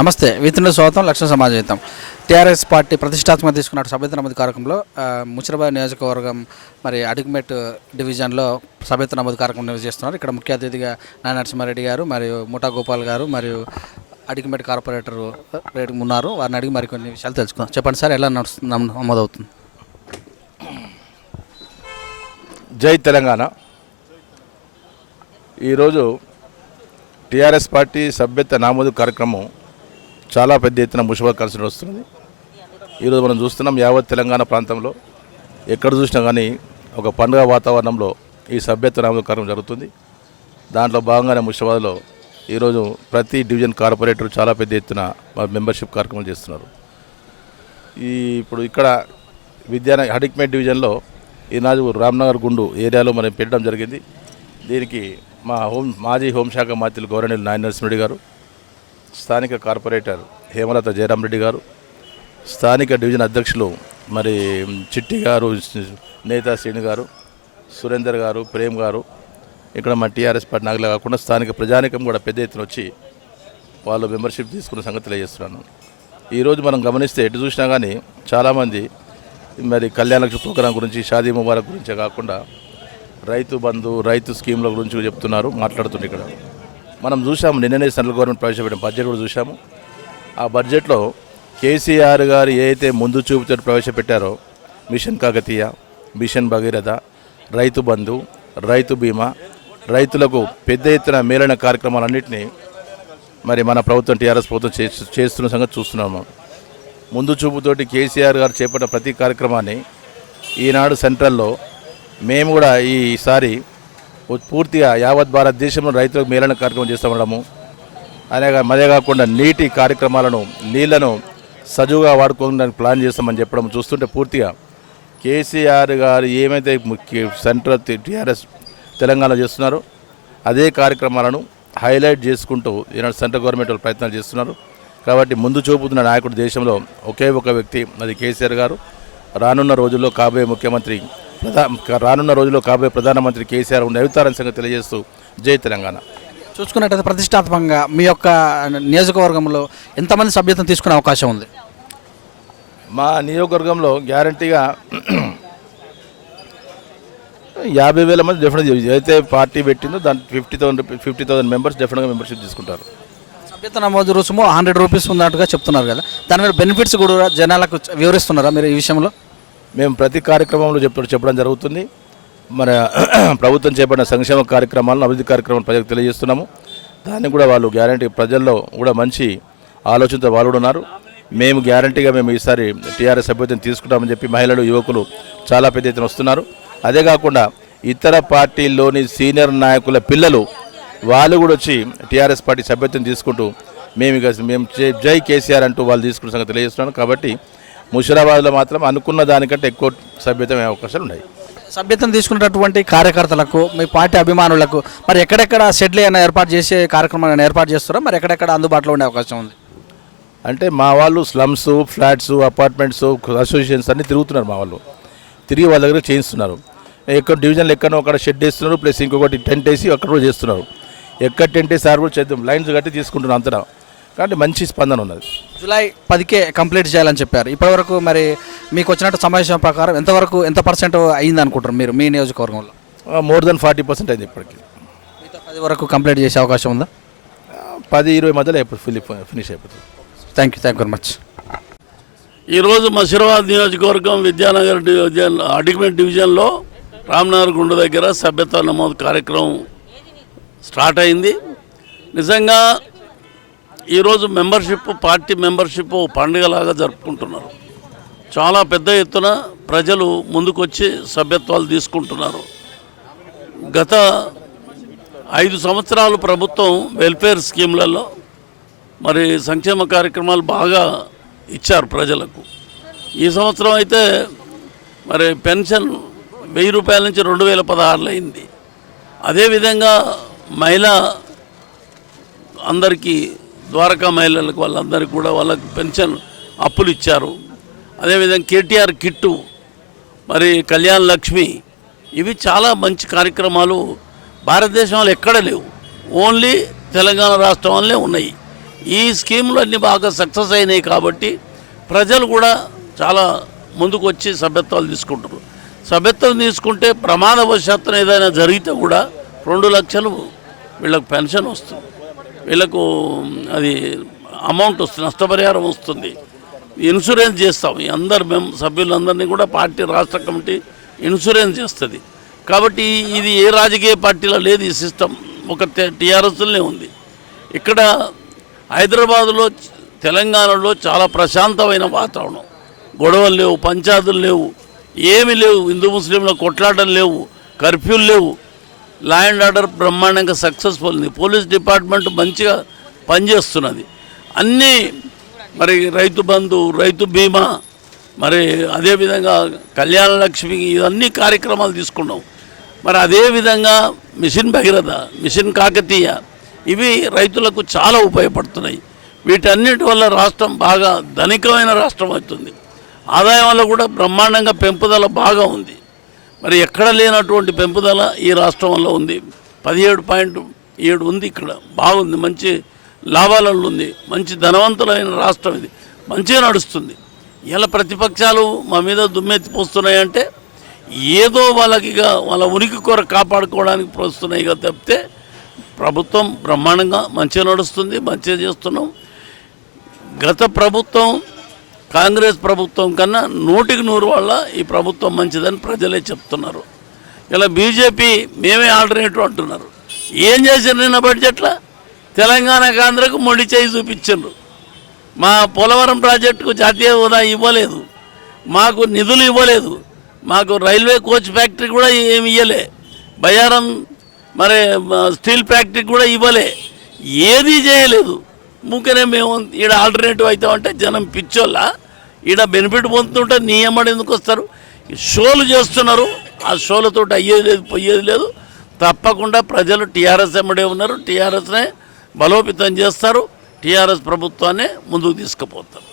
నమస్తే వీతిలో స్వాగతం లక్ష్య సమాజం టీఆర్ఎస్ పార్టీ ప్రతిష్టాత్మక తీసుకున్న సభ్యత్వ నమోదు కార్యక్రమంలో ముషిరాబాద్ నియోజకవర్గం మరి అడిగ్మెట్ డివిజన్లో సభ్యత్వ నమోదు కార్యక్రమం నిర్వహిస్తున్నారు. ఇక్కడ ముఖ్య అతిథిగా నాయన నరసింహారెడ్డి గారు మరియు ముఠా గోపాల్ గారు మరియు అడిగ్మెట్ కార్పొరేటర్ ఉన్నారు. వారిని అడిగి మరికొన్ని విషయాలు తెలుసుకుందాం. చెప్పండి సార్, ఎలా నమోదవుతుంది? జై తెలంగాణ. ఈరోజు టీఆర్ఎస్ పార్టీ సభ్యత్వ నమోదు కార్యక్రమం చాలా పెద్ద ఎత్తున ముషిరాబాద్ కలిసి వస్తుంది. ఈరోజు మనం చూస్తున్నాం యావత్ తెలంగాణ ప్రాంతంలో ఎక్కడ చూసినా కానీ ఒక పండుగ వాతావరణంలో ఈ సభ్యత్వ నమోదు కార్యక్రమం జరుగుతుంది. దాంట్లో భాగంగానే ముషిరాబాద్లో ఈరోజు ప్రతి డివిజన్ కార్పొరేటర్ చాలా పెద్ద ఎత్తున మెంబర్షిప్ కార్యక్రమం చేస్తున్నారు. ఇప్పుడు ఇక్కడ అడిగ్మెట్ డివిజన్లో ఈనాడు రామ్నగర్ గుండు ఏరియాలో మనం పెట్టడం జరిగింది. దీనికి మా మాజీ హోంశాఖ మంత్రులు గౌరవనీయులు నాయన నరసింహారెడ్డి గారు, స్థానిక కార్పొరేటర్ హేమలత జయరాం రెడ్డి గారు, స్థానిక డివిజన్ అధ్యక్షులు మరి చిట్టి గారు, నేతా శ్రీని గారు, సురేందర్ గారు, ప్రేమ్ గారు, ఇక్కడ మా టీఆర్ఎస్ పార్టీ నాయకులే కాకుండా స్థానిక ప్రజానికం కూడా పెద్ద ఎత్తున వచ్చి వాళ్ళు మెంబర్షిప్ తీసుకున్న సంగతి తెలియజేస్తున్నాను. ఈరోజు మనం గమనిస్తే ఎటు చూసినా కానీ చాలామంది మరి కళ్యాణ లక్ష్మి ప్రోగ్రాం గురించి, షాదీ ముబారక్ గురించే కాకుండా రైతు బంధు, రైతు స్కీమ్ల గురించి చెప్తున్నారు, మాట్లాడుతుండే. ఇక్కడ మనం చూసాము నిన్ననే సెంట్రల్ గవర్నమెంట్ ప్రవేశపెట్టిన బడ్జెట్ కూడా చూసాము. ఆ బడ్జెట్లో కేసీఆర్ గారు ఏదైతే ముందు చూపుతో ప్రవేశపెట్టారో మిషన్ కాకతీయ, మిషన్ భగీరథ, రైతు బంధు, రైతు బీమా, రైతులకు పెద్ద ఎత్తున మేలైన కార్యక్రమాలన్నింటినీ మరి మన ప్రభుత్వం టీఆర్ఎస్ ప్రభుత్వం చేస్తున్న సంగతి చూస్తున్నాము. ముందు చూపుతోటి కేసీఆర్ గారు చేపట్టిన ప్రతి కార్యక్రమాన్ని ఈనాడు సెంట్రల్లో మేము కూడా ఈసారి పూర్తిగా యావత్ భారతదేశంలో రైతులకు మేలైన కార్యక్రమం చేస్తామనడము, అదే కాకుండా నీటి కార్యక్రమాలను, నీళ్లను సజువుగా వాడుకోవడానికి ప్లాన్ చేస్తామని చెప్పడం చూస్తుంటే పూర్తిగా కేసీఆర్ గారు ఏమైతే సెంట్రల్ టీఆర్ఎస్ తెలంగాణలో చేస్తున్నారో అదే కార్యక్రమాలను హైలైట్ చేసుకుంటూ ఈనాడు సెంట్రల్ గవర్నమెంట్ వాళ్ళు ప్రయత్నాలు చేస్తున్నారు. కాబట్టి ముందు చూపుతున్న నాయకుడు దేశంలో ఒకే ఒక వ్యక్తి, అది కేసీఆర్ గారు. రానున్న రోజుల్లో కాబోయే ప్రధానమంత్రి కేసీఆర్ ఉన్న అవుతారని సంగతి తెలియజేస్తూ జై తెలంగాణ. చూసుకున్నట్టయితే ప్రతిష్టాత్మకంగా మీ యొక్క నియోజకవర్గంలో ఎంతమంది సభ్యత్వం తీసుకునే అవకాశం ఉంది? మా నియోజకవర్గంలో గ్యారంటీగా 50,000 మంది డెఫినెట్, ఏదైతే పార్టీ పెట్టిందో దాని 50,000 మెంబర్స్ డెఫినెట్గా మెంబర్షిప్ తీసుకుంటారు. సభ్యత్వ నమోదు రుసుము 100 రూపీస్ ఉన్నట్టుగా చెప్తున్నారు కదా, దాని మీద బెనిఫిట్స్ కూడా జనాలకు వివరిస్తున్నారా మీరు ఈ విషయంలో? మేము ప్రతి కార్యక్రమంలో చెప్పడం జరుగుతుంది. మన ప్రభుత్వం చేపట్టిన సంక్షేమ కార్యక్రమాలను, అభివృద్ధి కార్యక్రమాలను ప్రజలకు తెలియజేస్తున్నాము. దాన్ని కూడా వాళ్ళు గ్యారంటీ, ప్రజల్లో కూడా మంచి ఆలోచనతో వాళ్ళు కూడా ఉన్నారు. మేము గ్యారంటీగా ఈసారి టీఆర్ఎస్ సభ్యత్వం తీసుకుంటామని చెప్పి మహిళలు, యువకులు చాలా పెద్ద ఎత్తున వస్తున్నారు. అదే కాకుండా ఇతర పార్టీల్లోని సీనియర్ నాయకుల పిల్లలు వాళ్ళు కూడా వచ్చి టీఆర్ఎస్ పార్టీ సభ్యత్వం తీసుకుంటూ మేము జై కేసీఆర్ అంటూ వాళ్ళు తీసుకున్న సంగతి తెలియజేస్తున్నాను. కాబట్టి ముషిరాబాద్లో మాత్రం అనుకున్న దానికంటే ఎక్కువ సభ్యత్వం అవకాశాలు ఉన్నాయి. సభ్యత్వం తీసుకున్నటువంటి కార్యకర్తలకు, మీ పార్టీ అభిమానులకు మరి ఎక్కడెక్కడ షెడ్లు అయినా ఏర్పాటు చేసే కార్యక్రమాలను ఏర్పాటు చేస్తారో, మరి ఎక్కడెక్కడ అందుబాటులో ఉండే అవకాశం ఉంది? అంటే మా వాళ్ళు స్లమ్స్, ఫ్లాట్స్, అపార్ట్మెంట్స్, అసోసియేషన్స్ అన్నీ తిరుగుతున్నారు. మా వాళ్ళు తిరిగి వాళ్ళ దగ్గర చేయిస్తున్నారు. ఎక్కడ డివిజన్లు ఎక్కడో అక్కడ షెడ్ వేస్తున్నారు, ప్లస్ ఇంకొకటి టెంట్ వేసి అక్కడ కూడా చేస్తున్నారు. ఎక్కడ టెంట్ వేసి సార్ కూడా చేద్దాం, లైన్స్ కట్టి తీసుకుంటున్నారు అంతటా. కాబట్టి మంచి స్పందన ఉన్నది. జూలై 10కే కంప్లీట్ చేయాలని చెప్పారు. ఇప్పటివరకు మరి మీకు వచ్చినట్టు సమావేశం ప్రకారం ఎంత పర్సెంట్ అయింది అనుకుంటారు మీరు మీ నియోజకవర్గంలో? మోర్ దెన్ 40% అయింది ఇప్పటికి. మిగతా 10 వరకు కంప్లీట్ చేసే అవకాశం ఉందా? 10-20 మధ్యలో ఫినిష్ అయిపోతుంది. Thank you very much. ఈరోజు ముషిరాబాద్ నియోజకవర్గం విద్యానగర్ డివిజన్ అడిగ్మెట్ డివిజన్లో రామ్నగర్ గుండు దగ్గర సభ్యత్వ నమోదు కార్యక్రమం స్టార్ట్ అయింది. నిజంగా ఈరోజు పార్టీ మెంబర్షిప్ పండుగలాగా జరుపుకుంటున్నారు. చాలా పెద్ద ఎత్తున ప్రజలు ముందుకొచ్చి సభ్యత్వాలు తీసుకుంటున్నారు. గత 5 సంవత్సరాలు ప్రభుత్వం వెల్ఫేర్ స్కీమ్లలో మరి సంక్షేమ కార్యక్రమాలు బాగా ఇచ్చారు ప్రజలకు. ఈ సంవత్సరం అయితే మరి పెన్షన్ 1000 రూపాయల నుంచి 2016 అయింది. అదేవిధంగా మహిళా అందరికీ, ద్వారకా మహిళలకు వాళ్ళందరికీ కూడా వాళ్ళకి పెన్షన్ అప్పులు ఇచ్చారు. అదేవిధంగా కేటీఆర్ కిట్టు, మరి కళ్యాణ లక్ష్మి, ఇవి చాలా మంచి కార్యక్రమాలు భారతదేశంలో ఎక్కడ లేవు, ఓన్లీ తెలంగాణ రాష్ట్రంలోనే ఉన్నాయి. ఈ స్కీములు అన్నీ బాగా సక్సెస్ అయినాయి కాబట్టి ప్రజలు కూడా చాలా ముందుకు వచ్చి సభ్యత్వాలు తీసుకుంటారు. సభ్యత్వం తీసుకుంటే ప్రమాదవశాత్తున ఏదైనా జరిగితే కూడా 2 లక్షలు వీళ్ళకు పెన్షన్ వస్తుంది, వీళ్ళకు అది అమౌంట్ వస్తుంది, నష్టపరిహారం వస్తుంది. ఇన్సూరెన్స్ చేస్తాం, ఈ అందరు మేము సభ్యులందరినీ కూడా పార్టీ రాష్ట్ర కమిటీ ఇన్సూరెన్స్ చేస్తుంది. కాబట్టి ఇది ఏ రాజకీయ పార్టీలో లేదు ఈ సిస్టమ్, ఒక టీఆర్ఎస్లోనే ఉంది. ఇక్కడ హైదరాబాదులో తెలంగాణలో చాలా ప్రశాంతమైన వాతావరణం, గొడవలు లేవు, పంచాయతీలు లేవు, ఏమీ లేవు, హిందూ ముస్లింల కొట్లాటలు లేవు, కర్ఫ్యూలు లేవు, లా అండ్ ఆర్డర్ బ్రహ్మాండంగా సక్సెస్ఫుల్ ఉంది, పోలీస్ డిపార్ట్మెంట్ మంచిగా పనిచేస్తున్నది. అన్నీ మరి రైతు బంధు, రైతు బీమా, మరి అదేవిధంగా కళ్యాణ లక్ష్మి, ఇవన్నీ కార్యక్రమాలు తీసుకున్నాం. మరి అదేవిధంగా మిషన్ భగీరథ, మిషన్ కాకతీయ, ఇవి రైతులకు చాలా ఉపయోగపడుతున్నాయి. వీటన్నిటి వల్ల రాష్ట్రం బాగా ధనికమైన రాష్ట్రం అవుతుంది. ఆదాయం వల్ల కూడా బ్రహ్మాండంగా పెంపుదల బాగా ఉంది. మరి ఎక్కడ లేనటువంటి పెంపుదల ఈ రాష్ట్రం వల్ల ఉంది. 17.7 ఉంది, ఇక్కడ బాగుంది, మంచి లాభాలలో ఉంది, మంచి ధనవంతులైన రాష్ట్రం ఇది, మంచిగా నడుస్తుంది. ఇలా ప్రతిపక్షాలు మా మీద దుమ్మెత్తిపోస్తున్నాయంటే ఏదో వాళ్ళకిగా వాళ్ళ ఉనికి కొరకు కాపాడుకోవడానికి పోస్తున్నాయిగా తప్పితే ప్రభుత్వం బ్రహ్మాండంగా మంచిగా నడుస్తుంది, మంచిగా చేస్తున్నాం. గత ప్రభుత్వం కాంగ్రెస్ ప్రభుత్వం కన్నా 100% వల్ల ఈ ప్రభుత్వం మంచిదని ప్రజలే చెప్తున్నారు. ఇలా బీజేపీ మేమే ఆల్టర్నేటివ్ అంటున్నారు. ఏం చేశారు నిన్న బడ్జెట్లో? తెలంగాణకు ఆంధ్రకు మొండి చేయి చూపించారు. మా పోలవరం ప్రాజెక్టుకు జాతీయ హోదా ఇవ్వలేదు, మాకు నిధులు ఇవ్వలేదు, మాకు రైల్వే కోచ్ ఫ్యాక్టరీ కూడా ఏమి ఇవ్వలే, బయ్యారం మరి స్టీల్ ఫ్యాక్టరీ కూడా ఇవ్వలే, ఏది చేయలేదు. ముఖ్యంగా మేము ఈడ ఆల్టర్నేటివ్ అవుతామంటే జనం పిచ్చోళ్ళ, ఈడ బెనిఫిట్ పొందుతుంటే నీ ఎమ్మడి ఎందుకు వస్తారు? షోలు చేస్తున్నారు, ఆ షోలతో అయ్యేది లేదు, పోయేది లేదు. తప్పకుండా ప్రజలు టీఆర్ఎస్ ఎమ్మడే ఉన్నారు, టీఆర్ఎస్నే బలోపేతం చేస్తారు, టీఆర్ఎస్ ప్రభుత్వాన్ని ముందుకు తీసుకుపోతారు.